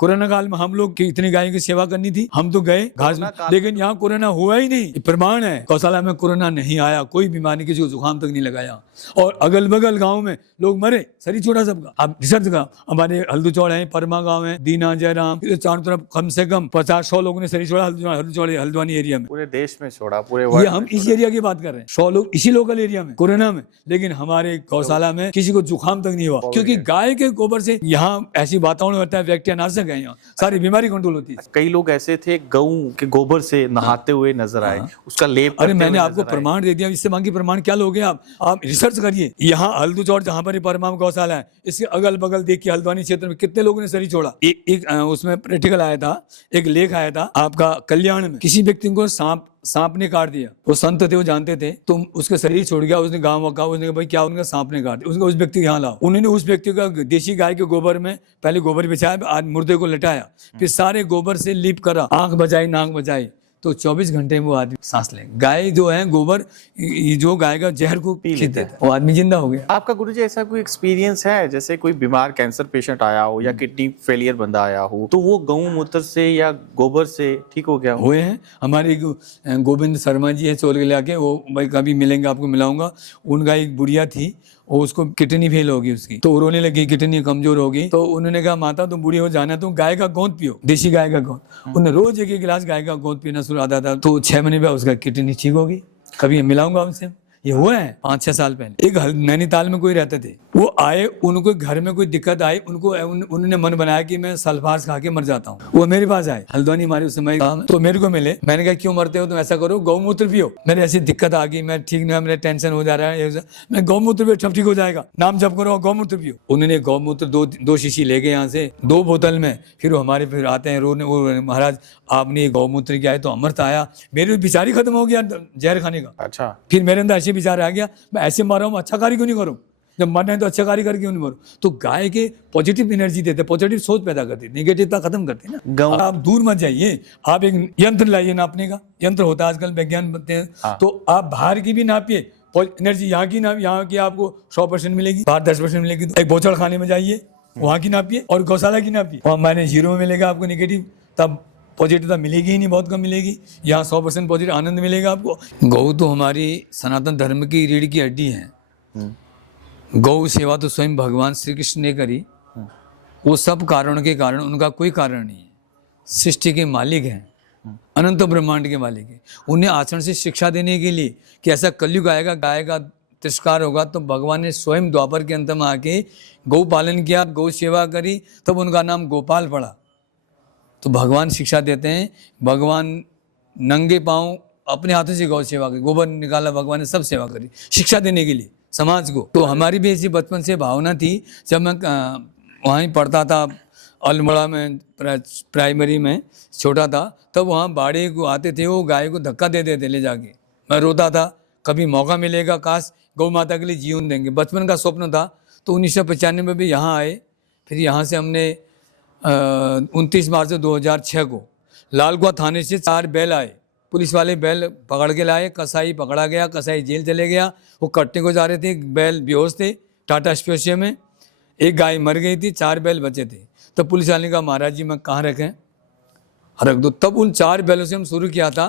Corona काल में हम लोग की इतनी गायों की सेवा करनी थी, हम तो गए घास में, लेकिन यहाँ कोरोना हुआ ही नहीं। ये प्रमाण है, गौशाला में कोरोना नहीं आया, कोई बीमारी किसी को जुकाम तक नहीं लगाया, और अगल बगल गाँव में लोग मरे, सरी छोड़ा सबका। आप रिसर्च का, हमारे हल्दूचौड़ है, परमा गाँव है, दीना, जयराम, चारों तरफ कम से कम 50-100 लोगों ने सरी छोड़ा हल्दूचौड़ हल्द्वानी एरिया में। पूरे देश में छोड़ा, पूरे ये हम इस एरिया की बात कर रहे हैं, 100 लोग इसी लोकल एरिया में कोरोना में, लेकिन हमारे गौशाला में किसी को जुकाम तक नहीं हुआ, क्योंकि गाय के गोबर से यहाँ ऐसी वातावरण होता है, बैक्टीरिया है, यहाँ सारी बीमारी कंट्रोल होती है। कई लोग ऐसे थे गऊ के गोबर से नहाते हुए नजर आए, उसका लेप अरे मैंने आपको प्रमाण दे दिया, इससे बाकी प्रमाण क्या लोगे आप रिसर्च करिए। यहाँ हल्दूचौड़ जहाँ पर परमा गौशाला है, इसके अगल बगल देखिए हल्द्वानी क्षेत्र में कितने लोगों ने सरी छोड़ा। एक उसमें प्रैक्टिकल आया था, एक लेख आया था आपका कल्याण में, किसी व्यक्ति को सांप ने काट दिया, वो संत थे, वो जानते थे, तो उसका शरीर छोड़ गया, उसने गाँव का, उसने कहा भाई क्या उनका सांप ने काट दिया, उसने उस व्यक्ति के यहाँ लाओ, उन्होंने उस व्यक्ति का देशी गाय के गोबर में पहले गोबर बिछाया, आज मुर्दे को लटाया, फिर सारे गोबर से लीप करा, आंख बजाई, नाक बजाई, तो 24 घंटे में वो आदमी सांस ले। गाय जो है गोबर, ये जो गाय का जहर को पी लेता है, वो आदमी जिंदा हो गया। आपका गुरुजी ऐसा कोई एक्सपीरियंस है, जैसे कोई बीमार कैंसर पेशेंट आया हो या किडनी फेलियर बंदा आया हो, तो वो गौमूत्र से या गोबर से ठीक हो गया हुए हैं? हमारे गोविंद शर्मा जी है चोल के, वो भाई कभी मिलेंगे आपको मिलाऊंगा, उनका एक बुढ़िया थी, और उसको किडनी फेल होगी उसकी, तो रोने लगी, किडनी कमजोर होगी, तो उन्होंने कहा माता तुम बूढ़ी हो जाना, तुम गाय का गोंद पियो, देशी गाय का गोंद। उन्हें रोज एक गिलास गाय का गोंद पीना शुरू आता था, तो 6 महीने में उसका किडनी ठीक होगी। कभी मिलाऊंगा उनसे, ये हुआ है 5-6 साल पहले। एक नैनीताल में कोई रहते थे, वो आए, उनको घर में कोई दिक्कत आई, उन्होंने मन बनाया कि मैं सल्फास खा के मर जाता हूँ, वो मेरे पास आए, हल्द्वानी हमारे उस समय, तो मेरे को मिले, मैंने कहा क्यों मरते हो, तुम ऐसा करो गौमूत्र पियो, मेरे ऐसी दिक्कत आ गई, मैं ठीक नहीं, मेरे टेंशन हो जा रहा है, मैं गौमूत्र पियो, सब ठीक हो जाएगा, नाम जप करो गौमूत्र पियो। उन्होंने गौमूत्र दो शीशी ले गए यहाँ से, 2 बोतल में, फिर वो हमारे फिर आते हैं रोने, वो महाराज आपने गौमूत्र किया है तो अमृत आया, मेरी बिचारी खत्म हो गया जहर खाने का। अच्छा, फिर मेरे अंदर ऐसे विचार आ गया, मैं ऐसे मर रहा हूँ, अच्छा कार्य क्यों नहीं करूँ, जब मरना है तो अच्छा कार्य करके क्यों नहीं मरूं। तो गाय के पॉजिटिव एनर्जी देते, पॉजिटिव सोच पैदा करते, नेगेटिवता खत्म करते ना। आप दूर मत जाइए, आप एक यंत्र लाइए, नापने का यंत्र होता है आजकल, विज्ञान बनते हैं। हाँ। तो आप बाहर की भी नापिए, एनर्जी यहाँ की आपको 100% मिलेगी, बाहर 10% मिलेगी। तो एक बोचड़ खाने में जाइए, वहाँ की नापिए, और गौशाला की नापिए, वहाँ माइनस 0 में मिलेगा आपको निगेटिव, तब पॉजिटिवता मिलेगी ही नहीं, बहुत कम मिलेगी। यहाँ 100% पॉजिटिव आनंद मिलेगा आपको। गौ तो हमारी सनातन धर्म की रीढ़ की हड्डी है। गौ सेवा तो स्वयं भगवान श्री कृष्ण ने करी, वो सब कारणों के कारण, उनका कोई कारण नहीं है, सृष्टि के मालिक हैं, अनंत ब्रह्मांड के मालिक हैं। उन्हें आचरण से शिक्षा देने के लिए कि ऐसा कलयुग आएगा, गाय का तिरस्कार होगा, तो भगवान ने स्वयं द्वापर के अंत में आके गौ पालन किया, गौ सेवा करी, तब उनका नाम गोपाल पड़ा। तो भगवान शिक्षा देते हैं, भगवान नंगे पांव अपने हाथों से गौ सेवा की, गोबर निकाला, भगवान ने सब सेवा करी शिक्षा देने के लिए समाज को। तो हमारी भी ऐसी बचपन से भावना थी, जब मैं वहीं पढ़ता था अल्मोड़ा में, प्राइमरी में छोटा था, तब वहाँ बाड़े को आते थे, वो गाय को धक्का दे देते ले जाके, मैं रोता था, कभी मौका मिलेगा काश गौ माता के लिए जीवन देंगे, बचपन का स्वप्न था। तो 1995 में भी यहाँ आए, फिर यहाँ से हमने 29 मार्च 2006 को लालकुआ थाने से 4 बैल आए, पुलिस वाले बैल पकड़ के लाए, कसाई पकड़ा गया, कसाई जेल चले गया, वो कटने को जा रहे थे, बैल बेहोश थे, टाटा स्पेशियो में, एक गाय मर गई थी, 4 बैल बचे थे। तब पुलिस वाले ने कहा महाराज जी मैं कहाँ रखें, रख दो। तब उन 4 बैलों से हम शुरू किया था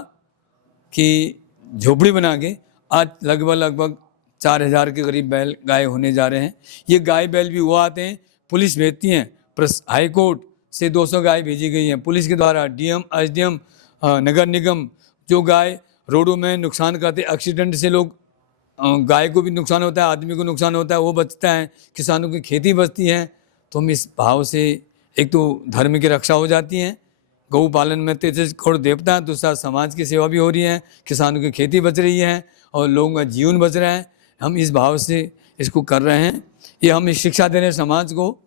कि झोपड़ी बना के, आज लगभग 4000 के करीब बैल गाय होने जा रहे हैं। ये गाय बैल भी वो आते हैं, पुलिस भेजती हैं, हाई कोर्ट से 200 गाय भेजी गई हैं पुलिस के द्वारा, डीएम, एसडीएम, नगर निगम, जो गाय रोडों में नुकसान करते, एक्सीडेंट से लोग, गाय को भी नुकसान होता है, आदमी को नुकसान होता है, वो बचता है, किसानों की खेती बचती है। तो हम इस भाव से, एक तो धर्म की रक्षा हो जाती है, गौ पालन में 33 करोड़ देवता है, दूसरा समाज की सेवा भी हो रही है, किसानों की खेती बच रही है और लोगों का जीवन बच रहा है। हम इस भाव से इसको कर रहे हैं। ये हम इस शिक्षा दे रहे हैं समाज को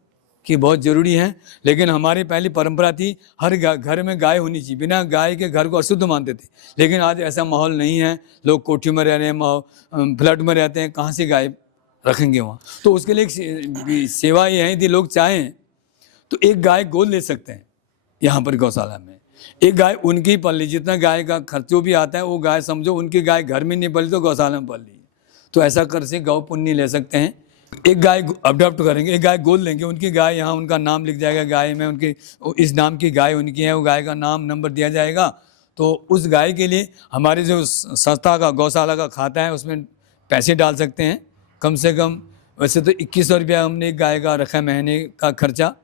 कि बहुत ज़रूरी है। लेकिन हमारी पहली परंपरा थी हर घर में गाय होनी चाहिए, बिना गाय के घर को अशुद्ध मानते थे। लेकिन आज ऐसा माहौल नहीं है, लोग कोठियों में रह रहे हैं, फ्लैट में रहते हैं, कहाँ से गाय रखेंगे वहाँ। तो उसके लिए एक सेवा ये है, यदि लोग चाहें तो एक गाय गोद ले सकते हैं। यहाँ पर गौशाला में एक गाय उनकी पल ली, जितना गाय का खर्चो भी आता है वो गाय समझो उनकी गाय घर में नहीं पली तो गौशाला में पल ली। तो ऐसा कर से गौ पुण्य ले सकते हैं। एक गाय अडॉप्ट करेंगे, एक गाय गोद लेंगे, उनकी गाय यहाँ उनका नाम लिख जाएगा गाय में, उनके इस नाम की गाय उनकी है, वो गाय का नाम नंबर दिया जाएगा। तो उस गाय के लिए हमारे जो संस्था का गौशाला का खाता है उसमें पैसे डाल सकते हैं कम से कम। वैसे तो 2100 रुपया हमने एक गाय का रखा है महीने का खर्चा,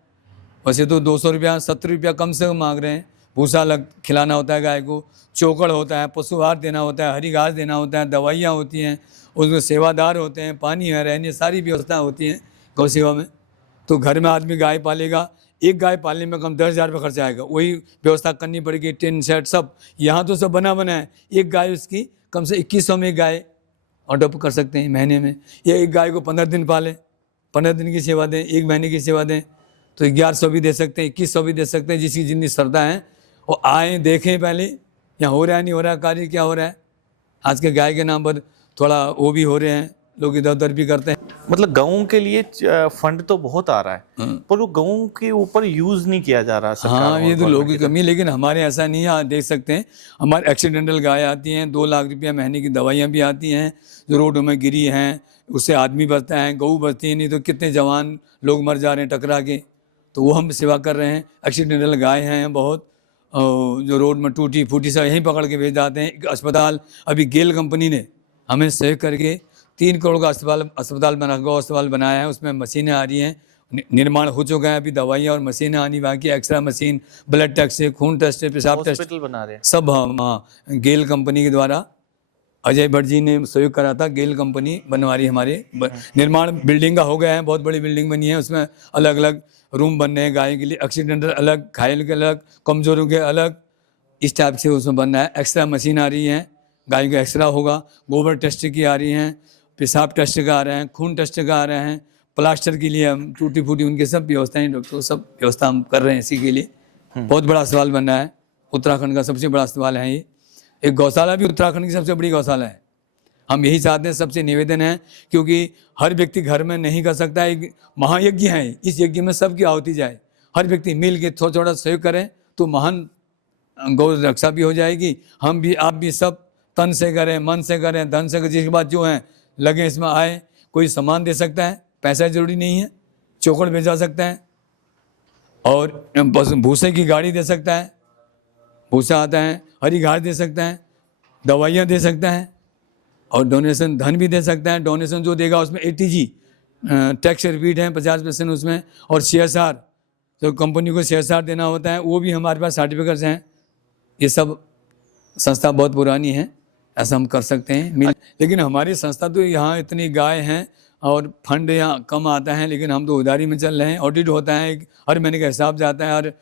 वैसे तो 200 रुपया 70 रुपया कम से कम मांग रहे हैं। भूसा अलग खिलाना होता है गाय को, चोकड़ होता है, पशु आहार देना होता है, हरी घास देना होता है, दवाइयाँ होती हैं, उसमें सेवादार होते हैं, पानी है, रहने सारी व्यवस्था होती है गौ सेवा में। तो घर में आदमी गाय पालेगा, एक गाय पालने में कम 10,000 रुपये खर्चा आएगा, वही व्यवस्था करनी पड़ेगी, टिन सेट सब यहाँ तो सब बना बना है। एक गाय उसकी कम से 2100 में एक गाय अडॉप्ट कर सकते हैं महीने में। या एक गाय को 15 दिन पालें, 15 दिन की सेवा दें, एक महीने की सेवा दें, तो 1100 भी दे सकते हैं, 2100 भी दे सकते हैं, जिसकी जितनी श्रद्धा है वो आएँ देखें पहले यहाँ हो रहा है नहीं हो रहा है, कार्य क्या हो रहा है। आज के गाय के नाम पर थोड़ा वो भी हो रहे हैं, लोग इधर उधर भी करते हैं। मतलब गाँव के लिए फंड तो बहुत आ रहा है, पर वो गाँव के ऊपर यूज नहीं किया जा रहा सरकार हाँ, और ये तो लोगों की गवर्नमेंट कमी है, लेकिन हमारे ऐसा नहीं है। आप देख सकते हैं हमारे एक्सीडेंटल गाय आती हैं, 2 लाख रुपया महीने की दवाइयाँ भी आती हैं, जो रोडों में गिरी हैं उससे आदमी बचता है, गऊ बचती है, नहीं तो कितने जवान लोग मर जा रहे हैं टकरा के, तो वो हम सेवा कर रहे हैं। एक्सीडेंटल गाय हैं बहुत, जो रोड में टूटी फूटी सब यहीं पकड़ के भेज जाते हैं। एक अस्पताल अभी गेल कंपनी ने हमें सहयोग करके 3 करोड़ का अस्पताल बना, गौ अस्पताल बनाया है, उसमें मशीनें आ रही हैं, निर्माण हो चुका है, अभी दवाइयाँ और मशीनें आनी बाकी, एक्सरा मशीन, ब्लड टेस्ट है, खून टेस्ट है, पेशाब टेस्ट हॉस्पिटल बना रहे हैं। सब। हाँ, गेल कंपनी के द्वारा अजय भट्ट जी ने सहयोग करा था, गेल कंपनी बनवा रही हमारे निर्माण बिल्डिंग का हो गया है, बहुत बड़ी बिल्डिंग बनी है, उसमें अलग अलग रूम बन रहे हैं गाय के लिए, एक्सीडेंटल अलग, घायल के अलग, कमजोरों के अलग, इस टाइप से उसमें बन रहा है। एक्सरा मशीन आ रही है, गाय का एक्सरा होगा, गोबर टेस्ट की आ रही हैं, पेशाब टेस्ट का आ रहे हैं, खून टेस्ट का आ रहे हैं, प्लास्टर के लिए हम टूटी फूटी उनके सब व्यवस्थाएं, डॉक्टर सब व्यवस्था हम कर रहे हैं इसी के लिए। बहुत बड़ा अस्पताल बन रहा है, उत्तराखंड का सबसे बड़ा अस्पताल है ये। एक गौशाला भी उत्तराखंड की सबसे बड़ी गौशाला है। हम यही चाहते हैं, सबसे निवेदन है, क्योंकि हर व्यक्ति घर में नहीं कर सकता, एक महायज्ञ है, इस यज्ञ में सबकी आहुति जाए, हर व्यक्ति मिल के थोड़ा थोड़ा सहयोग करें तो महान गौ रक्षा भी हो जाएगी। हम भी, आप भी सब तन से करें, मन से करें, धन से करें, जिसके बाद जो है लगे इसमें आए। कोई सामान दे सकता है, पैसा जरूरी नहीं है, चोकड़ भेजा सकता है, और भूसे की गाड़ी दे सकता है, भूसा आता है, हरी घास दे सकता है, दवाइयाँ दे सकता है, और डोनेशन धन भी दे सकता है। डोनेशन जो देगा उसमें ATG टैक्स रिपीट है 50% उसमें, और CSR जो कंपनी को CSR देना होता है वो भी हमारे पास सर्टिफिकेट्स हैं। ये सब संस्था बहुत पुरानी है, ऐसा हम कर सकते हैं। लेकिन हमारी संस्था तो यहाँ इतनी गाय हैं और फंड यहाँ कम आता है, लेकिन हम तो उधारी में चल रहे हैं। ऑडिट होता है, हर महीने का हिसाब जाता है, हर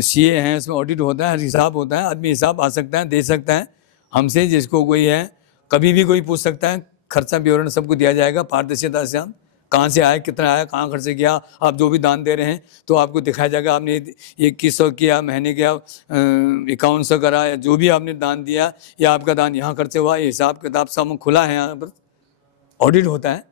CA हैं उसमें ऑडिट होता है, हर हिसाब होता है, आदमी हिसाब आ सकता है, दे सकता है हमसे, जिसको कोई है कभी भी कोई पूछ सकता है। खर्चा विवरण सबको दिया जाएगा पारदर्शिता से, हम कहाँ से आया, कितना आया, कहाँ खर्च किया। आप जो भी दान दे रहे हैं तो आपको दिखाया जाएगा, आपने ये 2100 किया, महीने किया 5100 करा, या जो भी आपने दान दिया या आपका दान यहाँ खर्च हुआ, ये हिसाब किताब सब खुला है, यहाँ पर ऑडिट होता है,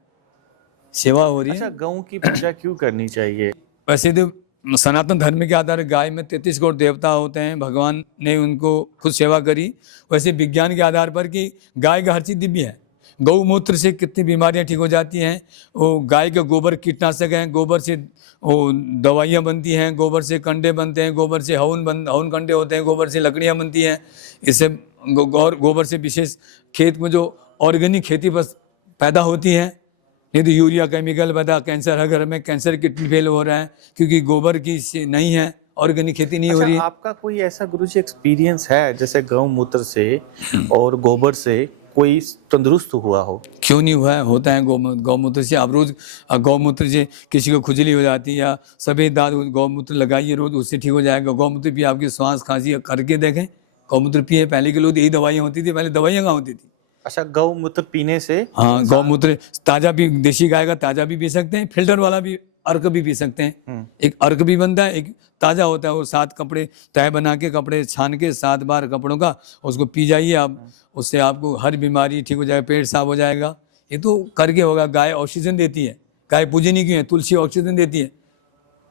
सेवा हो रही है। अच्छा, गऊ की पूजा क्यों करनी चाहिए? वैसे तो सनातन धर्म के आधार गाय में 33 करोड़ देवता होते हैं, भगवान ने उनको खुद सेवा करी। वैसे विज्ञान के आधार पर कि गाय का हर चीज़ दिव्य है, गौमूत्र से कितनी बीमारियां ठीक हो जाती हैं, वो गाय के गोबर कीटनाशक हैं, गोबर से वो दवाइयाँ बनती हैं, गोबर से कंडे बनते हैं, गोबर से हवन कंडे होते हैं, गोबर से लकड़ियाँ बनती हैं। इससे गोबर से विशेष खेत में जो ऑर्गेनिक खेती बस पैदा होती है, नहीं तो यूरिया केमिकल पैदा, कैंसर, हर घर में कैंसर किडनी फेल हो रहा है क्योंकि गोबर की नहीं है, ऑर्गेनिक खेती नहीं हो रही है। आपका कोई ऐसा गुरुजी एक्सपीरियंस है जैसे गौमूत्र से और गोबर से कोई तंदुरुस्त हुआ हो? क्यों नहीं हुआ है, होता है। गौमूत्र से आप रोज गौमूत्र से किसी को खुजली हो जाती है या सफ़ेद दाग, गौमूत्र लगाइए रोज, उससे ठीक हो जाएगा। गौमूत्र पिए, आपकी श्वास खांसी करके देखें, गौमूत्र पिए। पहले के लोग यही दवाइयाँ होती थी, पहले दवाइयाँ कहाँ होती थी। अच्छा, गौमूत्र पीने से? हाँ, गौमूत्र ताज़ा भी, देसी गाय का ताज़ा भी पी सकते हैं, फिल्टर वाला भी अर्क भी पी सकते हैं। एक अर्क भी बनता है, एक ताज़ा होता है, वो 7 कपड़े तय बना के, कपड़े छान के 7 बार कपड़ों का उसको पी जाइए आप, उससे आपको हर बीमारी ठीक हो जाएगा, पेट साफ हो जाएगा। ये तो करके होगा। गाय ऑक्सीजन देती है, गाय पूजनीय क्यों है, तुलसी ऑक्सीजन देती है।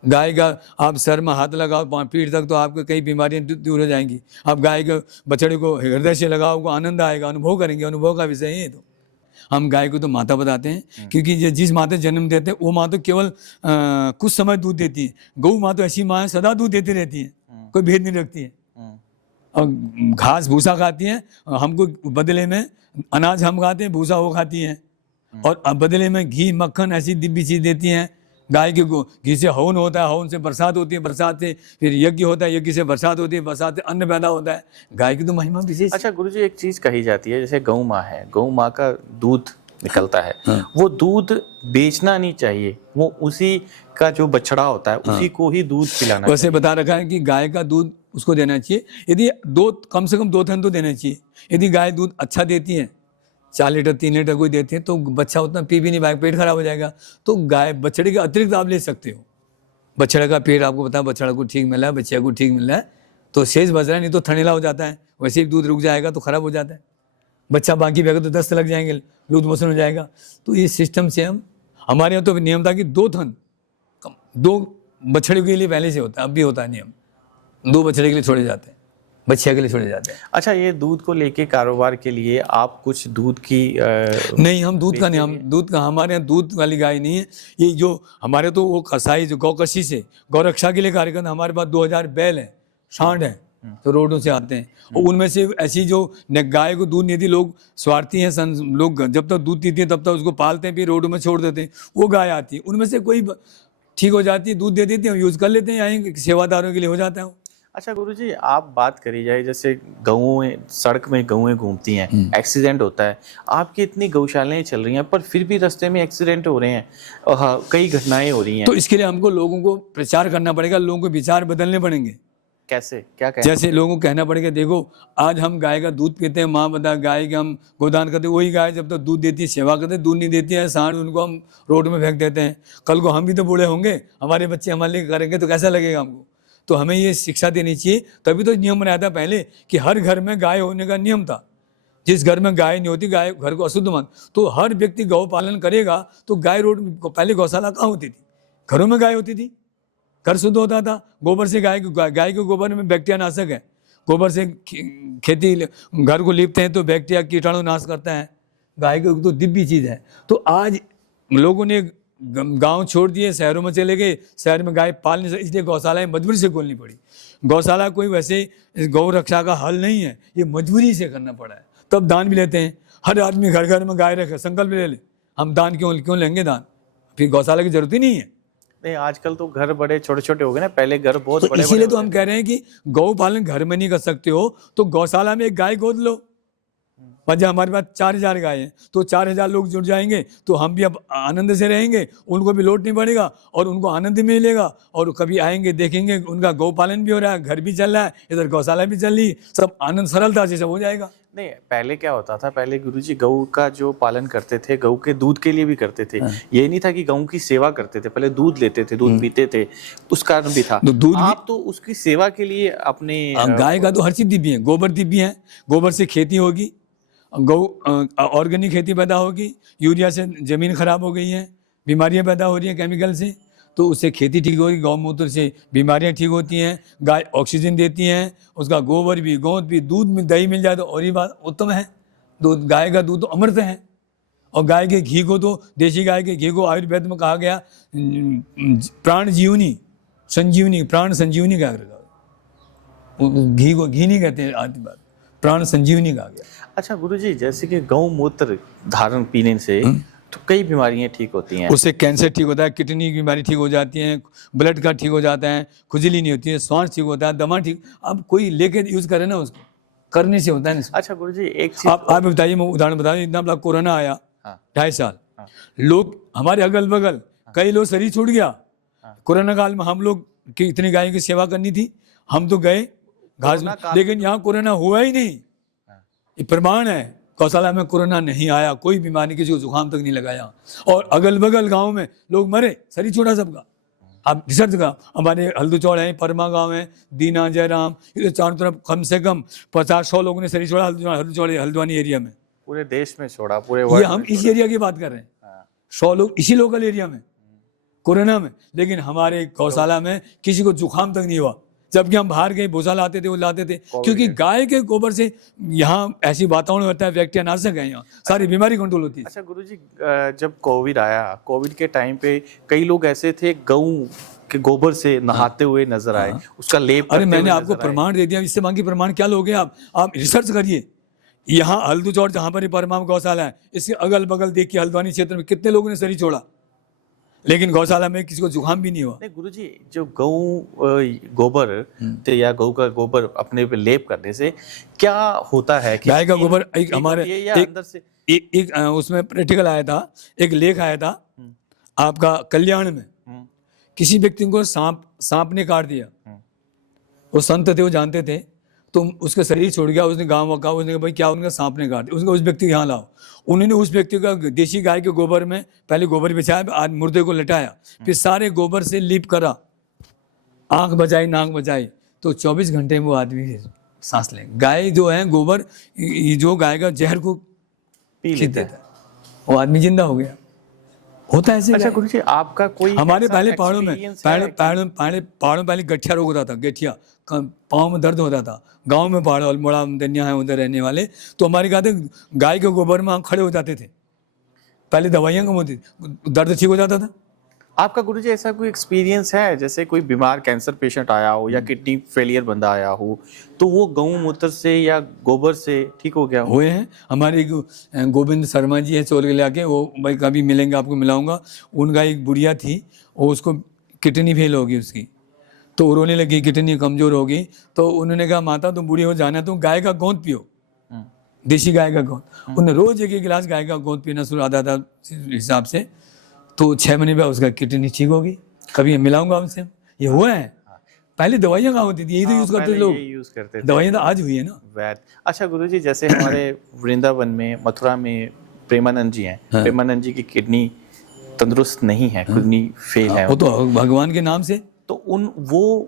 गाय का आप सर में हाथ लगाओ पीठ तक तो आपको कई बीमारियां दूर हो जाएंगी। आप गाय के बछड़े को हृदय से लगाओ, आपको आनंद आएगा, अनुभव करेंगे, अनुभव का विषय है ये। तो हम गाय को तो माता बताते हैं, क्योंकि ये जिस माँ से जन्म देते हैं वो माँ तो केवल कुछ समय दूध देती है। गौ माँ तो ऐसी माँ है सदा दूध देती रहती है, कोई भेद नहीं रखती है, और घास भूसा खाती है, हमको बदले में अनाज हम खाते हैं, भूसा वो खाती है, और बदले में घी मक्खन ऐसी दिव्य चीज देती हैं। गाय के घी से हवन होता है, हवन से बरसात होती है, बरसात से फिर यज्ञ होता है, यज्ञ से बरसात होती है, बरसात से अन्न पैदा होता है। गाय की तो महिमा विशेष। अच्छा गुरुजी, एक चीज कही जाती है, जैसे गौ माँ है, गौ माँ का दूध निकलता है, वो दूध बेचना नहीं चाहिए, वो उसी का जो बछड़ा होता है उसी को ही दूध पिलाना वैसे बता रखा है कि गाय का दूध उसको देना चाहिए, यदि कम से कम 2 थन तो देना चाहिए। यदि गाय दूध अच्छा देती है, 4 लीटर 3 लीटर कोई देते हैं, तो बच्चा उतना पी भी नहीं पाएगा, पेट खराब हो जाएगा। तो गाय बछड़े के अतिरिक्त आप ले सकते हो। बछड़े का पेट आपको पता है, बछड़ा को ठीक मिला है, बच्चे को ठीक मिल रहा है तो शेष बच रहा है, नहीं तो थनेला हो जाता है। वैसे ही दूध रुक जाएगा तो खराब हो जाता है, बच्चा बाकी बहेगा तो दस्त लग जाएंगे, लूज मोशन हो जाएगा। तो ये सिस्टम से हमारे यहाँ तो नियम था कि 2 थन 2 बछड़े के लिए पहले से होता है, अब भी होता है नियम, 2 बछड़े के लिए छोड़े जाते हैं, बच्चे के लिए छोड़े जाते हैं। अच्छा, ये दूध को लेके कारोबार के लिए आप कुछ दूध की नहीं, हम दूध का नहीं, हम दूध का, हमारे यहाँ दूध वाली गाय नहीं है। ये जो हमारे तो वो कसाई जो गौकशी से गौरक्षा के लिए कार्य करते, हमारे पास 2000 बैल है, सांड है, तो रोडों से आते हैं, और उनमें से ऐसी जो गाय को दूध नहीं दी, लोग स्वार्थी हैं, लोग जब तक दूध पीती है तब तक उसको पालते हैं, फिर रोडों में छोड़ देते हैं। वो गाय आती है, उनमें से कोई ठीक हो जाती है, दूध दे देती है, हम यूज कर लेते हैं, यहाँ सेवादारों के लिए हो जाता है। अच्छा गुरुजी, आप बात करी जाए, जैसे गऊएं सड़क में गऊएं घूमती हैं, एक्सीडेंट होता है, आपकी इतनी गौशालाएं चल रही हैं पर फिर भी रास्ते में एक्सीडेंट हो रहे हैं, कई घटनाएं हो रही हैं। तो इसके लिए हमको लोगों को प्रचार करना पड़ेगा, लोगों के विचार बदलने पड़ेंगे। कैसे, क्या कहें? जैसे लोगों को कहना पड़ेगा, देखो आज हम गाय का दूध पीते हैं, माँ बता गाय के हम गोदान करते हैं, वही गाय जब तक दूध देती है सेवा करते हैं, दूध नहीं देती है सांड, उनको हम रोड में फेंक देते हैं। कल को हम भी तो बूढ़े होंगे, हमारे बच्चे हमारे लिए करेंगे तो कैसा लगेगा हमको। तो हमें ये शिक्षा देनी चाहिए, तभी तो नियम बनाया था पहले कि हर घर में गाय होने का नियम था। जिस घर में गाय नहीं होती, गाय घर को अशुद्ध मान, तो हर व्यक्ति गौ पालन करेगा तो गाय रोड, पहले गौशाला कहाँ होती थी, घरों में गाय होती थी, घर शुद्ध होता था। गोबर से गाय के गोबर में बैक्टीरिया नाशक है, गोबर से खेती घर को लीपते हैं तो बैक्टीरिया कीटाणु नाश करता है, गाय की तो दिव्य चीज़ है। तो आज लोगों ने गांव छोड़ दिए, शहरों में चले गए, शहर में गाय पाल नहीं सकते, इसलिए गौशालाएं मजबूरी से खोलनी पड़ी। गौशाला कोई वैसे गौ रक्षा का हल नहीं है, ये मजबूरी से करना पड़ा है। तब दान भी लेते हैं, हर आदमी घर घर में गाय रखे, संकल्प ले ले, हम दान क्यों लेंगे दान, फिर गौशाला की जरूरत ही नहीं है। नहीं, आजकल तो घर बड़े छोटे छोटे हो गए ना, पहले घर बहुत तो बड़े इसीलिए तो हम कह रहे हैं कि गौ पालन घर में नहीं कर सकते हो तो गौशाला में एक गाय गोद लो। जब हमारे पास 4000 गाय हैं तो 4000 लोग जुड़ जाएंगे तो हम भी अब आनंद से रहेंगे, उनको भी लोट नहीं पड़ेगा और उनको आनंद भी मिलेगा, और कभी आएंगे देखेंगे उनका गौ पालन भी हो रहा है, घर भी चल रहा है, इधर गौशाला भी चल रही है, सब आनंद सरलता से सब हो जाएगा। नहीं, पहले क्या होता था, पहले गुरुजी गऊ का जो पालन करते थे, गऊ के दूध के लिए भी करते थे। ये नहीं था कि गऊ की सेवा करते थे, पहले दूध लेते थे, दूध पीते थे, उस कारण भी था। तो दूध आप तो उसकी सेवा के लिए अपने गाय का तो हर चीज दिव्य है, गोबर दिव्य है, गोबर से खेती होगी, गौ ऑर्गेनिक खेती पैदा होगी, यूरिया से जमीन खराब हो गई है, बीमारियां पैदा हो रही हैं केमिकल से, तो उससे खेती ठीक होगी, गौमूत्र से बीमारियां ठीक होती हैं, गाय ऑक्सीजन देती हैं, उसका गोबर भी, गोंद भी, दूध में दही मिल जाए तो और ही बात उत्तम है। दूध, गाय का दूध तो अमृत है, और गाय के घी को तो, देशी गाय के घी को आयुर्वेद में कहा गया प्राण जीवनी, संजीवनी, प्राण संजीवनी कहा गया, घी को घी नहीं कहते, आदि बात प्राण संजीवनी कहा गया। अच्छा गुरुजी, जैसे कि गौमूत्र धारण पीने से तो कई बीमारियां ठीक होती हैं, उससे कैंसर ठीक होता है, किडनी की बीमारी ठीक हो जाती है, ब्लड का ठीक हो जाता है, खुजली नहीं होती है, श्वास ठीक होता है, दमा ठीक। अब कोई लेके यूज करे ना, उसको करने से होता है ना। अच्छा गुरुजी, एक चीज आप बताइए, मैं उदाहरण बता दूं, इतना बड़ा कोरोना आया, 2.5 साल, लोग हमारे अगल बगल कई लोग शरीर छूट गया। कोरोना काल में हम लोग की इतनी गायों की सेवा करनी थी, हम तो गए घास में, लेकिन यहाँ कोरोना हुआ ही नहीं। ये प्रमाण है, गौशाला में कोरोना नहीं आया, कोई बीमारी किसी को जुकाम तक नहीं लगाया, और अगल बगल गांव में लोग मरे, शरीर छोड़ा सबका। आप रिसर्च का, हमारे हल्दूचौड़ है, परमा गांव है, दीना, जयराम, ये चारों तरफ कम से कम 50-100 लोगों ने शरीर छोड़ा हल्दूचौड़ हल्द्वानी एरिया में, पूरे देश में छोड़ा, पूरे ये वर्ल्ड हम में इस एरिया की बात कर रहे हैं, 100 लोग इसी लोकल एरिया में कोरोना में, लेकिन हमारे गौशाला में किसी को जुकाम तक नहीं हुआ, जबकि हम बाहर गए भूसा लाते थे, वो लाते थे, क्योंकि गाय के गोबर से यहाँ ऐसी वातावरण होता है, बैक्टीरिया नाशक है, यहाँ सारी बीमारी कंट्रोल होती है। अच्छा गुरुजी, जब कोविड आया, कोविड के टाइम पे कई लोग ऐसे थे गऊ के गोबर से नहाते हुए नजर आए, उसका लेप अरे करते मैंने हुए आपको नजर आए। प्रमाण दे दिया, इससे बाकी प्रमाण क्या लोगे आप रिसर्च करिए। यहाँ हल्दू चौड़ जहाँ पर परमाम गौशाला है, इसके अगल बगल देखिए हल्द्वानी क्षेत्र में कितने लोगों ने शरीर छोड़ा, लेकिन गौशाला में किसी को जुकाम भी नहीं हुआ। नहीं गुरुजी, जो गऊ गोबर या गऊ का गोबर अपने पे लेप करने से क्या होता है? कि गाय का गोबर एक ठीक हमारे होती है या एक, अंदर से? एक उसमें प्रैक्टिकल आया था, एक लेख आया था आपका कल्याण में, किसी व्यक्ति को सांप ने काट दिया, वो संत थे, वो जानते थे, तो उसका शरीर छोड़ गया, उसने गाँव में कहा, उसने कहा भाई क्या उनका सांप ने काट दिया, उसने उस व्यक्ति को यहाँ लाओ। उन्होंने उस व्यक्ति का देसी गाय के गोबर में पहले गोबर बिछाया, आज मुर्दे को लटाया, फिर सारे गोबर से लीप करा, आंख बचाई, नाक बचाई, तो 24 घंटे में वो आदमी सांस ले। गाय जो है गोबर, ये जो गाय का जहर को पी खींच लेते हैं। देता है, वो आदमी जिंदा हो गया। होता है ऐसे अच्छा गाय। गुरुजी, आपका कोई हमारे ऐसा पहले पहाड़ों में experience है कि- पहाड़ों में पहले गठिया रोग होता था, गठिया पाँव में दर्द होता था। गांव में पहाड़ अल्मोड़ा दनिया है उधर रहने वाले, तो हमारे कहते गाय के गोबर में हम खड़े हो जाते थे, पहले दवाइयाँ कम होती, दर्द ठीक हो जाता था। आपका गुरुजी ऐसा कोई एक्सपीरियंस है, जैसे कोई बीमार कैंसर पेशेंट आया हो या किडनी फेलियर बंदा आया हो, तो वो गौमूत्र से या गोबर से ठीक हो गया हो? हुए हैं हमारे एक गोविंद शर्मा जी है चोल के लाके, वो भाई कभी मिलेंगे आपको मिलाऊंगा। उनका एक बुढ़िया थी, वो उसको किडनी फेल होगी उसकी, तो वो रोने लगी, किडनी कमजोर होगी, तो उन्होंने कहा माता तुम बूढ़ी हो जाना, तुम गाय का गोंद पियो, देसी गाय का गोंद। उन्हें रोज एक गिलास गाय का गोंद पीना शुरू, आधा हिसाब से, तो 6 महीने में उसका किडनी ठीक होगी। कभी मिलाऊंगा उनसे, ये हुआ है। पहले दवाइयाँ कहाँ होती थी, यही तो यूज करते थे लोग, यूज करते थे दवाइयाँ तो आज हुई है ना। वैद। अच्छा गुरुजी, जैसे हमारे वृंदावन में, मथुरा में प्रेमानंद जी हैं, प्रेमानंद जी की किडनी तंदुरुस्त नहीं है, किडनी फेल है, वो तो भगवान के नाम से। तो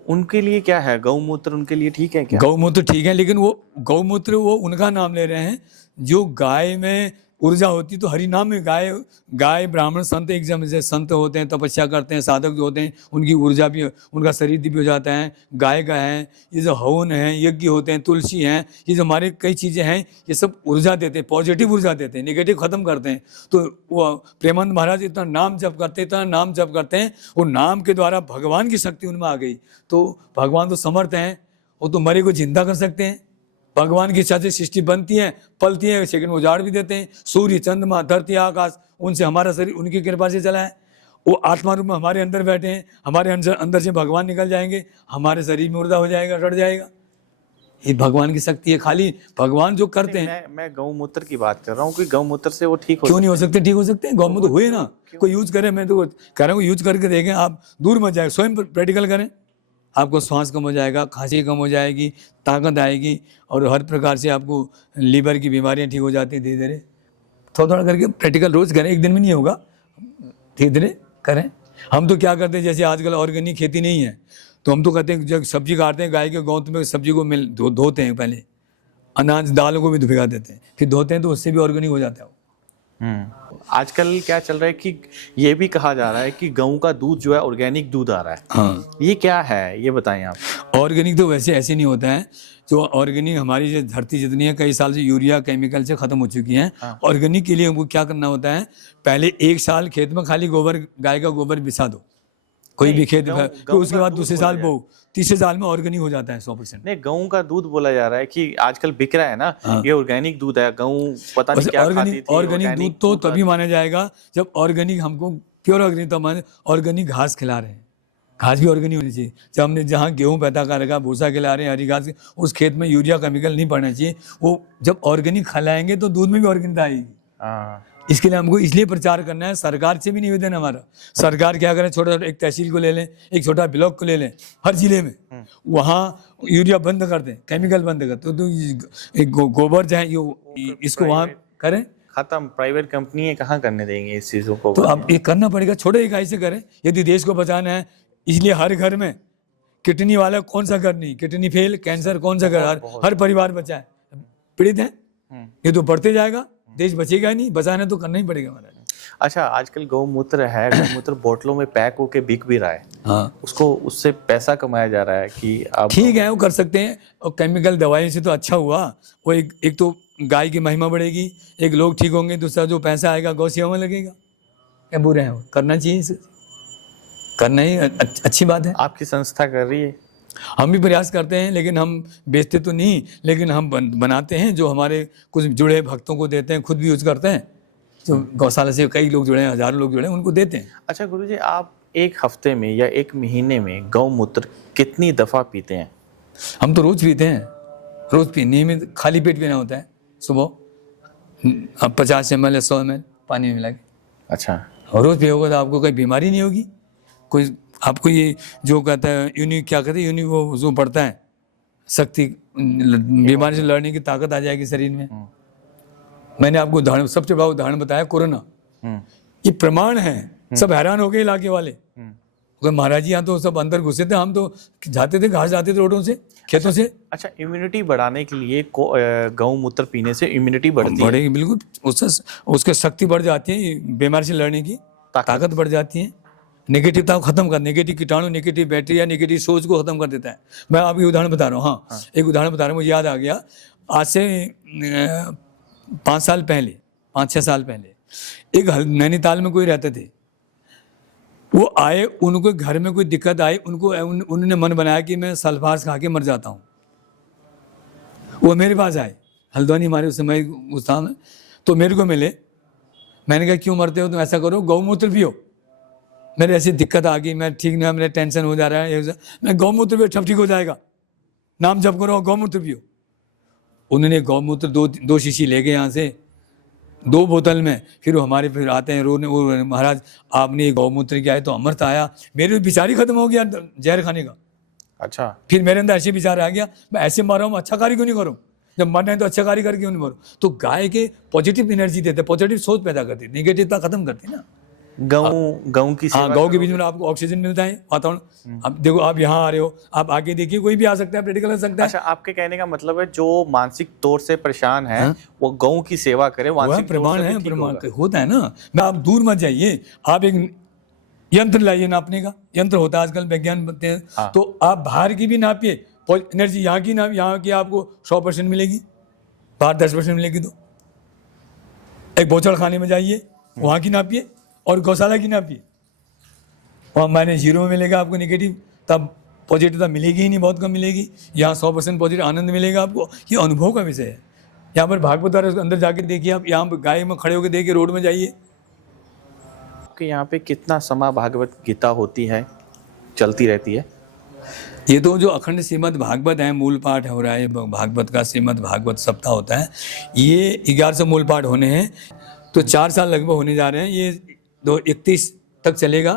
उनके लिए क्या है, गौमूत्र उनके लिए ठीक है क्या? गौमूत्र ठीक है, लेकिन वो गौमूत्र वो उनका नाम ले रहे हैं जो गाय में ऊर्जा होती, तो हरि नाम में गाय ब्राह्मण संत एक जैसे संत होते हैं, तपस्या करते हैं, साधक जो होते हैं, उनकी ऊर्जा भी, उनका शरीर दिव्य हो जाता है। गाय का है, ये जो हवन है, यज्ञ होते हैं, तुलसी हैं, ये जो हमारे कई चीज़ें हैं, ये सब ऊर्जा देते हैं, पॉजिटिव ऊर्जा देते हैं, नेगेटिव खत्म करते हैं। तो वो प्रेमानंद महाराज इतना नाम जप करते, इतना नाम जप करते हैं, वो नाम के द्वारा भगवान की शक्ति उनमें आ गई। तो भगवान तो समर्थ हैं, वो तो मरे को जिंदा कर सकते हैं। भगवान की इच्छा से सृष्टि बनती है, पलती है, सेकंड उजाड़ भी देते हैं। सूर्य, चंद्रमा, धरती, आकाश, उनसे हमारा शरीर उनकी कृपा से चला है। वो आत्मा रूप में हमारे अंदर बैठे हैं, हमारे अंदर से भगवान निकल जाएंगे, हमारे शरीर में ऊर्जा हो जाएगा, रट जाएगा। ये भगवान की शक्ति है, खाली भगवान जो करते हैं। मैं गौमूत्र की बात कर रहा हूँ कि गौमूत्र से वो ठीक हो क्यों नहीं हो सकते? ठीक हो सकते हैं, गौमूत्र हुए ना, कोई यूज करे। मैं तो कह रहा हूँ यूज करके देखें, आप दूर मत जाए, स्वयं प्रैक्टिकल करें, आपको श्वास कम हो जाएगा, खांसी कम हो जाएगी, ताकत आएगी, और हर प्रकार से आपको लीवर की बीमारियां ठीक हो जाती हैं धीरे धीरे। थोड़ा थोड़ा करके प्रैक्टिकल रोज करें, एक दिन में नहीं होगा, धीरे धीरे करें। हम तो क्या करते हैं, जैसे आजकल ऑर्गेनिक खेती नहीं है, तो हम तो कहते हैं जब सब्जी काटते हैं, गाय के गोंद में सब्जी को धोते हैं, पहले अनाज दालों को भी भिगा देते हैं, फिर धोते हैं, तो उससे भी ऑर्गेनिक हो जाता है। आजकल क्या चल रहा है कि ये भी कहा जा रहा है कि गऊ का दूध जो है ऑर्गेनिक दूध आ रहा है। हाँ, ये क्या है, ये बताएं आप। ऑर्गेनिक तो वैसे ऐसे नहीं होता है। जो ऑर्गेनिक, हमारी जो धरती जितनी है, कई साल से यूरिया केमिकल से खत्म हो चुकी है। ऑर्गेनिक के लिए हमको क्या करना होता है, पहले 1 साल खेत में खाली गोबर, गाय का गोबर बिछा दो, कोई भी खेत में, तो उसके बाद दूसरे साल बो, तीसरे साल में ऑर्गेनिक हो जाता है 100%। नहीं, गऊ का दूध बोला जा रहा है कि आजकल बिक रहा है ना, ये ऑर्गेनिक दूध है। गऊ पता नहीं क्या खाती थी। ऑर्गेनिक दूध तो तभी माना जाएगा जब ऑर्गेनिक, हमको प्योर ऑर्गेनिक तो माने ऑर्गेनिक घास खिला रहे हैं, घास भी ऑर्गेनिक होनी चाहिए। जब हमने जहाँ गेहूँ पैदा कर रखा, भूसा खिला रहे हैं, हरी घास, उस खेत में यूरिया केमिकल नहीं पड़ना चाहिए। वो जब ऑर्गेनिक खिलाएंगे तो दूध में भी ऑर्गेनिक आएगी। इसके लिए हमको इसलिए प्रचार करना है। सरकार से भी निवेदन है हमारा, सरकार क्या करें, छोटा छोटा एक तहसील को ले लें, एक छोटा ब्लॉक को ले लें, हर जिले में वहाँ यूरिया बंद कर दें, केमिकल बंद कर, तो एक गोबर चाहे इसको वहाँ करें खत्म। प्राइवेट कंपनी है, कहाँ करने देंगे इस चीज़ों को? तो अब ये करना पड़ेगा, छोटे इकाई से करें यदि देश को बचाना है। इसलिए हर घर में किडनी वाला कौन सा घर नहीं, किडनी फेल, कैंसर कौन सा घर, हर परिवार बचा है, पीड़ित है। ये तो बढ़ते जाएगा, देश बचेगा ही नहीं, बचाना तो करना ही पड़ेगा हमारा। अच्छा, आजकल गौमूत्र है, गौमूत्र बोतलों में पैक होके बिक भी रहा है, हाँ उसको उससे पैसा कमाया जा रहा है कि आप ठीक है, वो कर सकते हैं। और केमिकल दवाई से तो अच्छा हुआ, वो एक तो गाय की महिमा बढ़ेगी, एक लोग ठीक होंगे, दूसरा जो पैसा आएगा गौ सेवा में लगेगा। क्या बुरे हैं वो, करना चाहिए इसे, करना ही अच्छी बात है। आपकी संस्था कर रही है? हम भी प्रयास करते हैं, लेकिन हम बेचते तो नहीं, लेकिन हम बनाते हैं, जो हमारे कुछ जुड़े भक्तों को देते हैं, खुद भी यूज करते हैं। जो गौशाला से कई लोग जुड़े हैं, हजारों लोग जुड़े हैं, उनको देते हैं। अच्छा गुरुजी, आप एक हफ्ते में या एक महीने में गौमूत्र कितनी दफा पीते हैं? हम तो रोज पीते हैं, रोज पी, नियमित खाली पेट पीना होता है सुबह। अब 50 ml या 100 ml पानी में मिला के, अच्छा, और रोज पियोगे तो आपको कोई बीमारी नहीं होगी। कोई आपको ये जो कहता है यूनिक, क्या कहते हैं यूनिक, वो जो पड़ता है शक्ति, बीमारी से लड़ने की ताकत आ जाएगी शरीर में। मैंने आपको उदाहरण, सबसे बड़ा उदाहरण बताया कोरोना, ये प्रमाण है। सब हैरान हो गए इलाके वाले, तो महाराज जी यहाँ तो सब अंदर घुसे थे, हम तो जाते थे, घास जाते थे रोडों से, खेतों से। अच्छा, इम्यूनिटी बढ़ाने के लिए गौमूत्र पीने से इम्यूनिटी बढ़ती है? बढ़ेगी बिल्कुल, उससे उसके शक्ति बढ़ जाती है, बीमारी से लड़ने की ताकत बढ़ जाती है, नेगेटिवता को खत्म कर, नेगेटिव कीटाणु, नेगेटिव बैक्टीरिया, नेगेटिव सोच को खत्म कर देता है। मैं आपकी उदाहरण बता रहा हूँ। हाँ, एक उदाहरण बता रहा हूँ, मुझे याद आ गया। आज से 5 साल पहले, 5-6 साल पहले एक नैनीताल में कोई रहते थे, वो आए, उनको घर में कोई दिक्कत आई, उन्होंने मन बनाया कि मैं सल्फास खा के मर जाता हूँ। वो मेरे पास आए, हल्द्वानी हमारे उस समय उस था में, तो मेरे को मिले। मैंने कहा क्यों मरते हो तुम, ऐसा करो गौमूत्र पियो। मेरे ऐसी दिक्कत आ गई, मैं ठीक नहीं, मेरे टेंशन हो जा रहा है, मैं गौमूत्र पियो, सब ठीक हो जाएगा, नाम जप करो, गौमूत्र पियो। उन्होंने गौमूत्र दो शीशी ले गए यहाँ से, 2 बोतल में। फिर वो हमारे फिर आते हैं रोने, वो महाराज आपने ये गौमूत्र किया है तो अमृत आया। मेरी बिचारी खत्म हो गया जहर खाने का। अच्छा, फिर मेरे अंदर ऐसे विचार आ गया, मैं ऐसे मर रहा हूँ, अच्छा कार्य क्यों नहीं करूँ, जब मरना है तो अच्छा कार्य करके क्यों नहीं मरूँ। तो गाय के पॉजिटिव एनर्जी देते, पॉजिटिव सोच पैदा करती, नेगेटिवता खत्म करती ना। गऊ की सेवा। हाँ, गौ के बीच में आपको ऑक्सीजन मिलता है, वातावरण। अब देखो, आप यहाँ आ रहे हो, आप आगे देखिए, कोई भी आ सकता है, प्रैक्टिकल कर सकता है। अच्छा, आपके कहने का मतलब है जो मानसिक तौर से परेशान है, वो गऊ की सेवा करे, मानसिक प्रमाण है, प्रमाण होता है ना। मैं, आप दूर मत जाइए, आप एक यंत्र लाइए नापने का, यंत्र होता है आजकल, विज्ञान बताते हैं। हाँ। तो आप बाहर की भी नापिए, एनर्जी यहाँ की ना, यहाँ की आपको 100% मिलेगी, बाहर 10% मिलेगी। तो एक बोचड़ खाने में जाइए, वहाँ की नापिए, और गौशाला की नापिए, वहाँ माइनस 0 में मिलेगा आपको नेगेटिव, तब पॉजिटिव मिलेगी ही नहीं, बहुत कम मिलेगी। यहाँ 100% पॉजिटिव आनंद मिलेगा आपको। ये अनुभव का विषय है। यहाँ पर भागवत द्वारा अंदर जाके देखिए, आप यहाँ पर गाय में खड़े होकर देखिए, रोड में जाइए। आपके यहाँ पे कितना समय भागवत गीता होती है, चलती रहती है? ये तो जो अखंड श्रीमद् भागवत है, मूल पाठ हो रहा है भागवत का, श्रीमद् भागवत सप्ताह होता है, ये 1100 मूल पाठ होने हैं, तो 4 साल लगभग होने जा रहे हैं। ये 31 तक चलेगा,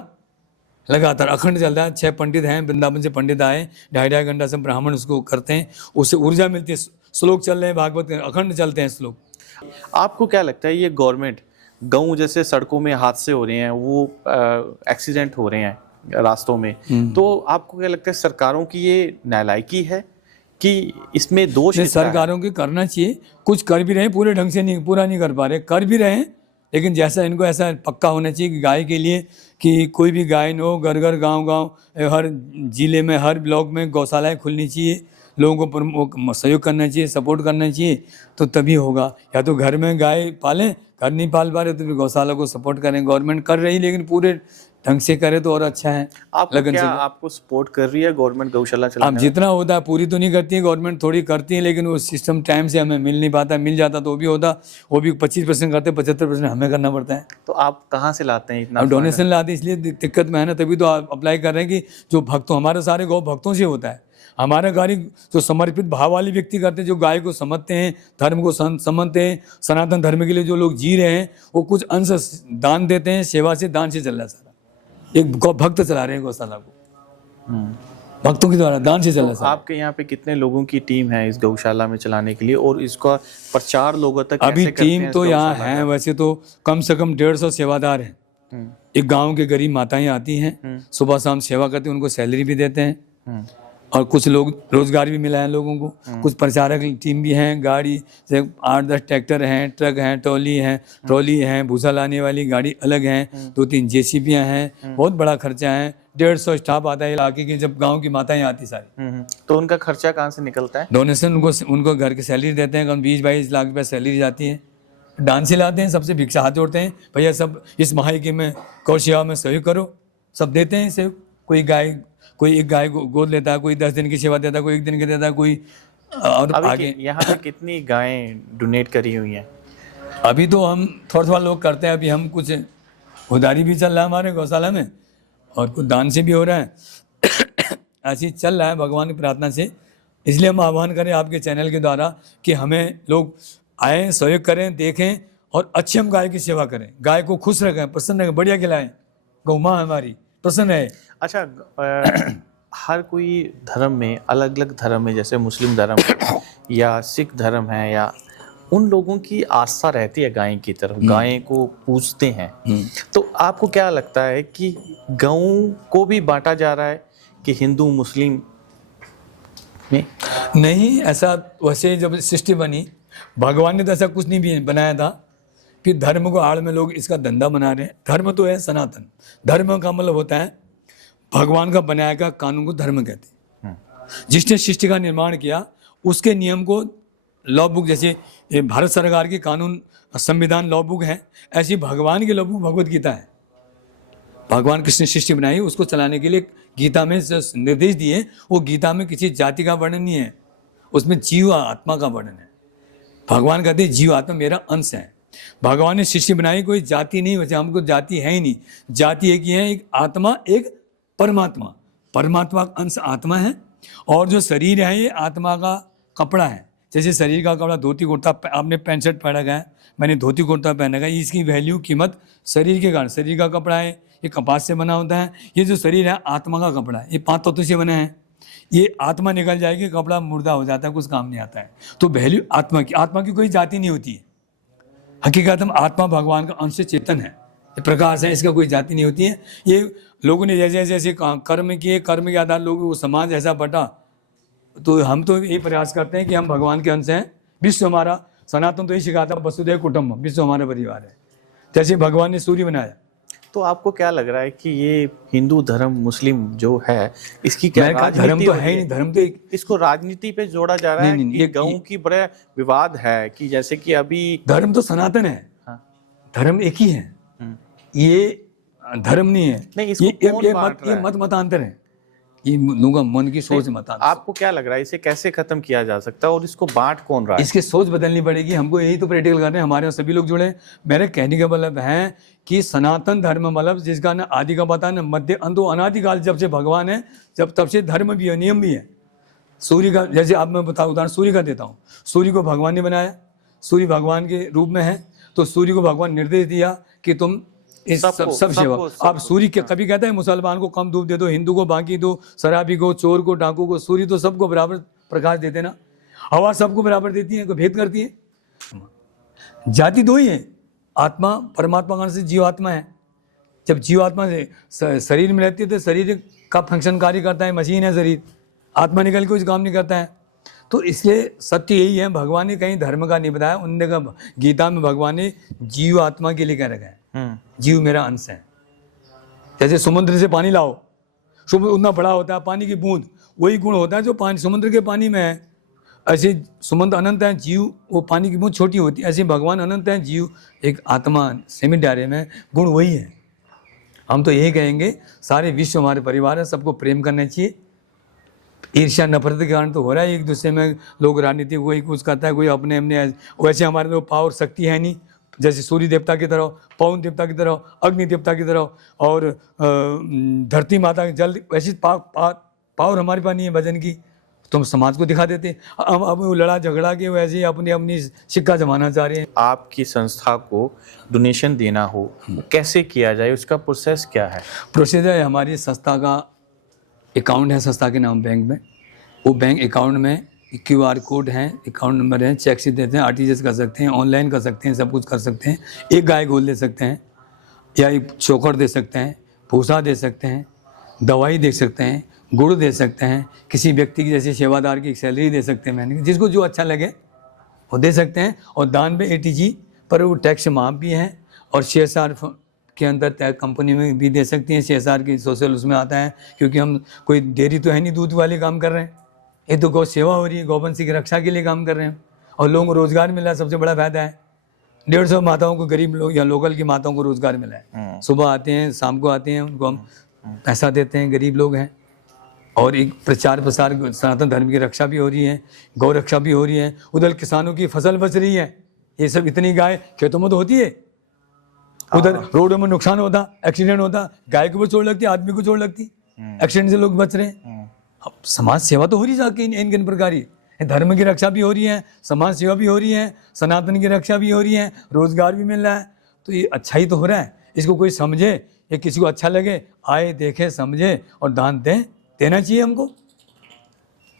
लगातार अखंड चलता है। 6 पंडित हैं, वृंदावन से पंडित आए, 2.5 घंटा से ब्राह्मण उसको करते हैं, उससे ऊर्जा मिलती है। श्लोक चल रहे हैं भागवत के, अखंड चलते हैं श्लोक। आपको क्या लगता है, ये गवर्नमेंट, गऊ जैसे सड़कों में हादसे हो रहे हैं, वो एक्सीडेंट हो रहे हैं रास्तों में, तो आपको क्या लगता है, सरकारों की ये नालायकी है कि इसमें दोष किसका है? सरकारों की करना चाहिए, कुछ कर भी रहे हैं, पूरे ढंग से नहीं, पूरा नहीं कर पा रहे, कर भी रहे हैं, लेकिन जैसा इनको ऐसा पक्का होना चाहिए कि गाय के लिए, कि कोई भी गाय न हो, घर घर गांव गांव, हर जिले में, हर ब्लॉक में गौशालाएं खुलनी चाहिए, लोगों को सहयोग करना चाहिए, सपोर्ट करना चाहिए, तो तभी होगा। या तो घर में गाय पालें, घर नहीं पाल पा रहे तो फिर गौशाला को सपोर्ट करें। गवर्नमेंट कर रही, लेकिन पूरे ढंग से करे तो और अच्छा है। आपको सपोर्ट कर रही है गवर्नमेंट गौशाला चलाने अब में? जितना होता है, पूरी तो नहीं करती है गवर्नमेंट, थोड़ी करती है, लेकिन वो सिस्टम टाइम से हमें मिल नहीं पाता। मिल जाता तो वो भी होता, वो भी 25% करते, 75% हमें करना पड़ता है। तो आप कहाँ से लाते हैं इतना? अब डोनेशन लाते, इसलिए दिक्कत में है ना, तभी तो आप अप्लाई कर रहे हैं कि जो भक्तों, हमारे सारे गौ भक्तों से होता है। हमारा कार्य जो समर्पित भाव वाले व्यक्ति करते हैं, जो गाय को समझते हैं, धर्म को समझते हैं, सनातन धर्म के लिए जो लोग जी रहे हैं, वो कुछ अंश दान देते हैं, सेवा से, दान से चल रहा है सारा। एक भक्त चला रहे हैं गौशाला को, भक्तों के द्वारा दान से चल रहा है। आपके यहाँ पे कितने लोगों की टीम है इस गौशाला में चलाने के लिए, और इसका प्रचार लोगों तक अभी कैसे करते हैं? टीम तो यहाँ है, वैसे तो कम से कम 150 सेवादार हैं। एक गांव के गरीब माताएं आती हैं, सुबह शाम सेवा करती हैं, उनको सैलरी भी देते हैं। और कुछ लोग रोजगार भी मिला है लोगों को, कुछ प्रचारक टीम भी हैं, गाड़ी से 8-10 ट्रैक्टर हैं, ट्रक हैं, ट्रॉली हैं, भूसा लाने वाली गाड़ी अलग हैं, 2-3 जेसीबीयाँ हैं, बहुत बड़ा खर्चा है। 150 स्टाफ आता है इलाके की, जब गांव की माताएं आती सारी। तो उनका खर्चा कहाँ से निकलता है? डोनेशन उनको घर की सैलरी देते हैं, कम 20-22 लाख रुपये सैलरी जाती है। डांस लाते हैं, सबसे भिक्षा हाथ जोड़ते हैं, भैया सब इस महायकी में गौ सेवा में सहयोग करो, सब देते हैं सहयोग। कोई एक गाय गोद लेता है, कोई 10 दिन की सेवा देता है, कोई 1 दिन की देता है, कोई और आगे। यहाँ पे कितनी गायें डोनेट करी हुई हैं? अभी तो हम थोड़ा लोग करते हैं, अभी हम कुछ उधारी भी चल रहा है हमारे गौशाला में और कुछ दान से भी हो रहा है। ऐसे ही चल रहा है भगवान की प्रार्थना से। इसलिए हम आह्वान करें आपके चैनल के द्वारा कि हमें लोग आएँ, सहयोग करें, देखें और अच्छी हम गाय की सेवा करें, गाय को खुश रखें, प्रसन्न रखें, बढ़िया खिलाएं। गौ माँ हमारी प्रसन्न है। अच्छा, हर कोई धर्म में, अलग अलग धर्म में, जैसे मुस्लिम धर्म है या सिख धर्म है, या उन लोगों की आस्था रहती है गाय की तरफ, गाय को पूजते हैं। तो आपको क्या लगता है कि गऊ को भी बांटा जा रहा है कि हिंदू मुस्लिम में? नहीं, ऐसा वैसे जब सृष्टि बनी भगवान ने तो ऐसा कुछ नहीं भी बनाया था कि धर्म को आड़ में लोग इसका धंधा बना रहे हैं। धर्म तो है सनातन, धर्म का मतलब होता है भगवान का बनाया गया कानून को धर्म कहते हैं। जिसने सृष्टि का निर्माण किया उसके नियम को लॉ बुक, जैसे ये भारत सरकार के कानून संविधान लॉ बुक है, ऐसी भगवान की लॉ बुक भगवत गीता है। भगवान कृष्ण ने सृष्टि बनाई, उसको चलाने के लिए गीता में निर्देश दिए। वो गीता में किसी जाति का वर्णन नहीं है, उसमें जीव आत्मा का वर्णन है। भगवान कहते हैं जीव आत्मा मेरा अंश है। भगवान ने सृष्टि बनाई, कोई जाति नहीं बचा, हमको जाति है ही नहीं। जाति एक ही है, एक आत्मा, एक परमात्मा। परमात्मा का अंश आत्मा है और जो शरीर है ये आत्मा का कपड़ा है। जैसे शरीर का कपड़ा धोती कुर्ता, आपने पैंट शर्ट पहना है, मैंने धोती कुर्ता पहना है, इसकी वैल्यू कीमत शरीर के कारण। शरीर का कपड़ा है, ये कपास से बना होता है। ये जो शरीर है आत्मा का कपड़ा है, ये 5 तत्वों से बना है। ये आत्मा निकल जाएगी, कपड़ा मुर्दा हो जाता है, कुछ काम नहीं आता है। तो वैल्यू आत्मा की कोई जाति नहीं होती है। हकीकत में आत्मा भगवान का अंश चेतन है, ये प्रकाश है, इसका कोई जाति नहीं होती है। ये लोगों ने जैसे जैसे कर्म किए, कर्म के आधार लोगों को समाज ऐसा बटा, तो हम तो यही प्रयास करते हैं कि हम भगवान के अंश हैं। विश्व हमारा, सनातन तो यही सिखाता है, वसुधैव कुटुंबकम, विश्व हमारा परिवार है। जैसे भगवान ने सूर्य बनाया। तो आपको क्या लग रहा है कि ये हिंदू धर्म मुस्लिम जो है इसकी क्या धर्म तो है ही नहीं, धर्म तो इसको राजनीति पे जोड़ा जा रहा है कि गऊ की बड़ा विवाद है कि जैसे कि अभी धर्म तो सनातन है। हाँ। धर्म एक ही है, ये धर्म नहीं है। नहीं, ये मतांतर है, ये लोगों का मन की सोच मतांतर। आपको क्या लग रहा है इसे कैसे खत्म किया जा सकता है और इसको बांट कौन रहा है? इसकी सोच बदलनी पड़ेगी, हमको यही तो प्रैक्टिकल करना है। हमारे सभी लोग जुड़े। मेरे कहने का मतलब है कि सनातन धर्म मतलब जिसका न आदि का पता न मध्य अंत, अनादिकाल जब से भगवान है, जब तब से धर्म भी है, नियम भी है। सूर्य का, जैसे आप मैं बताऊँ उदाहरण सूर्य का देता हूँ। सूर्य को भगवान ने बनाया, सूर्य भगवान के रूप में है, तो सूर्य को भगवान निर्देश दिया कि तुम इस सब सेवा। आप सूर्य के कभी कहता है मुसलमान को कम धूप दे दो, हिंदू को बाकी दो, शराबी को, चोर को, डाकू को। सूर्य तो सबको बराबर प्रकाश देते ना, हवा सबको बराबर देती है, कोई भेद करती है? जाति 2 ही है, आत्मा परमात्मा का से जीवात्मा है। जब जीवात्मा से शरीर में रहती है तो शरीर का फंक्शन कार्य करता है, मशीन है शरीर, आत्मा निकल के कुछ काम नहीं करता है। तो इसलिए सत्य यही है, भगवान ने कहीं धर्म का नहीं बताया। उन्होंने कहा गीता में भगवान ने जीव आत्मा के लिए कह रखा है, जीव मेरा अंश है। जैसे समुद्र से पानी लाओ, समुद्र उतना बड़ा होता है, पानी की बूंद वही गुण होता है जो पानी समुद्र के पानी में है। ऐसे समुद्र अनंत है, जीव वो पानी की बूंद छोटी होती है। ऐसे भगवान अनंत है, जीव एक आत्मा सीमित दायरे में, गुण वही है। हम तो यही कहेंगे सारे विश्व हमारे परिवार है, सबको प्रेम करना चाहिए। ईर्ष्या नफरत के कारण तो हो रहा है एक दूसरे में, लोग राजनीति कोई कुछ करता है, कोई अपने अपने। वैसे हमारे तो पावर शक्ति है नहीं, जैसे सूर्य देवता की तरह, पवन देवता की तरह, अग्नि देवता की तरह और धरती माता की जल, वैसी पावर हमारे पास नहीं है भजन की। तो हम समाज को दिखा देते। अब लड़ा झगड़ा के वैसे ही अपनी अपनी सिक्का जमाना चाह रहे हैं। आपकी संस्था को डोनेशन देना हो कैसे किया जाए, उसका प्रोसेस क्या है? प्रोसीजर है, हमारी संस्था का अकाउंट है संस्था के नाम बैंक में। वो बैंक अकाउंट में QR कोड है, अकाउंट नंबर है, चेक से देते हैं, RTGS कर सकते हैं, ऑनलाइन कर सकते हैं, सब कुछ कर सकते हैं। एक गाय गोद दे सकते हैं या एक चोकर दे सकते हैं, भूसा दे सकते हैं, दवाई दे सकते हैं, गुड़ दे सकते हैं, किसी व्यक्ति की जैसे सेवादार की एक सैलरी दे सकते हैं, मैंने जिसको जो अच्छा लगे वो दे सकते हैं। और दान में ATG पर वो टैक्स माफ भी है, और CSR के अंदर कंपनी में भी दे सकती हैं। CSR की सोशल उसमें आता है, क्योंकि हम कोई डेयरी तो है नहीं, दूध वाले काम कर रहे हैं, ये तो गौ सेवा हो रही है, गौवंश की रक्षा के लिए काम कर रहे हैं, और लोगों को रोजगार मिला है, सबसे बड़ा फायदा है। 150 माताओं को, गरीब लोग या लोकल की माताओं को रोजगार मिला है। सुबह आते हैं, शाम को आते हैं, उनको हम पैसा देते हैं, गरीब लोग हैं। और एक प्रचार प्रसार, सनातन धर्म की रक्षा भी हो रही है, गौ रक्षा भी हो रही है, उधर किसानों की फसल बच रही है। ये सब इतनी गाय खेतों में तो होती है, उधर रोडों में नुकसान होता, एक्सीडेंट होता, गाय को भी चोट लगती, आदमी को चोट लगती, एक्सीडेंट से लोग बच रहे हैं। अब समाज सेवा तो हो रही जाके इन प्रकार ही, धर्म की रक्षा भी हो रही है, समाज सेवा भी हो रही है, सनातन की रक्षा भी हो रही है, रोजगार भी मिल रहा है, तो ये अच्छा ही तो हो रहा है। इसको कोई समझे, ये किसी को अच्छा लगे, आए देखे समझे और दान देना चाहिए हमको।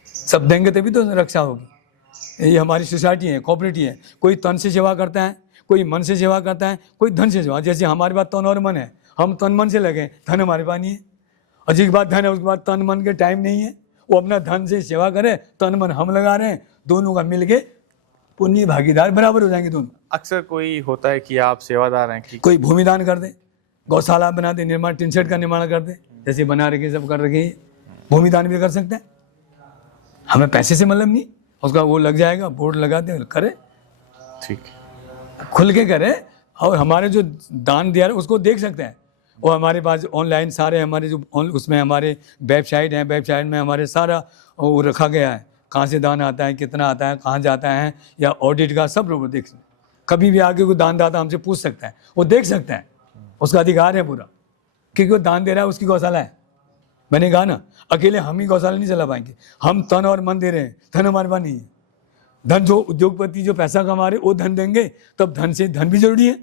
सब देंगे तभी तो रक्षा होगी। ये हमारी सोसाइटी है, कोऑपरेटिव है, कोई तन से सेवा करता है, कोई मन से सेवा करता है, कोई धन से सेवा। जैसे हमारे पास तन और मन है, हम तन मन से लगे, धन हमारे पास नहीं है। और जिसके बाद धन है उसके बाद तन मन के टाइम नहीं है, वो अपना धन से सेवा करे, तन मन हम लगा रहे हैं, दोनों का मिलके पुण्य भागीदार बराबर हो जाएंगे दोनों। अक्सर कोई होता है कि आप सेवादार हैं कि कोई भूमिदान कर दे, गौशाला बना दे, निर्माण, टिन शेड का निर्माण कर दे, जैसे बना रखे सब कर रखे, भूमिदान भी कर सकते हैं। हमें पैसे से मतलब नहीं, उसका वो लग जाएगा, बोर्ड लगा दे, करे, ठीक, खुल के करे। और हमारे जो दान दिया उसको देख सकते हैं, वो हमारे पास ऑनलाइन सारे हमारे जो उसमें हमारे वेबसाइट हैं, वेबसाइट में हमारे सारा वो रखा गया है, कहाँ से दान आता है, कितना आता है, कहाँ जाता है, या ऑडिट का सब लोग देख सकते हैं। कभी भी आगे कोई दानदाता हमसे पूछ सकता है, वो देख सकता है, उसका अधिकार है पूरा, क्योंकि वो दान दे रहा है, उसकी गौशाला है। मैंने कहा ना, अकेले हम ही गौशाला नहीं चला पाएंगे, हम तन और मन दे रहे हैं, धन हमारे पास नहीं है। धन जो उद्योगपति जो पैसा कमा रहे वो धन देंगे, तब धन से, धन भी जरूरी है,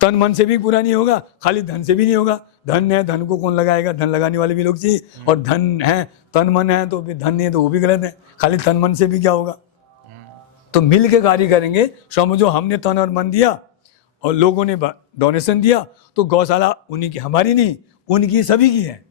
तन मन से भी पूरा नहीं होगा, खाली धन से भी नहीं होगा। धन है, धन को कौन लगाएगा, धन लगाने वाले भी लोग चाहिए, और धन है, तन मन है तो भी धन नहीं है तो वो भी गलत है, खाली तन मन से भी क्या होगा। तो मिल के कार्य करेंगे। समझो हमने तन और मन दिया और लोगों ने डोनेशन दिया, तो गौशाला उन्हीं की, हमारी नहीं, उनकी, सभी की है।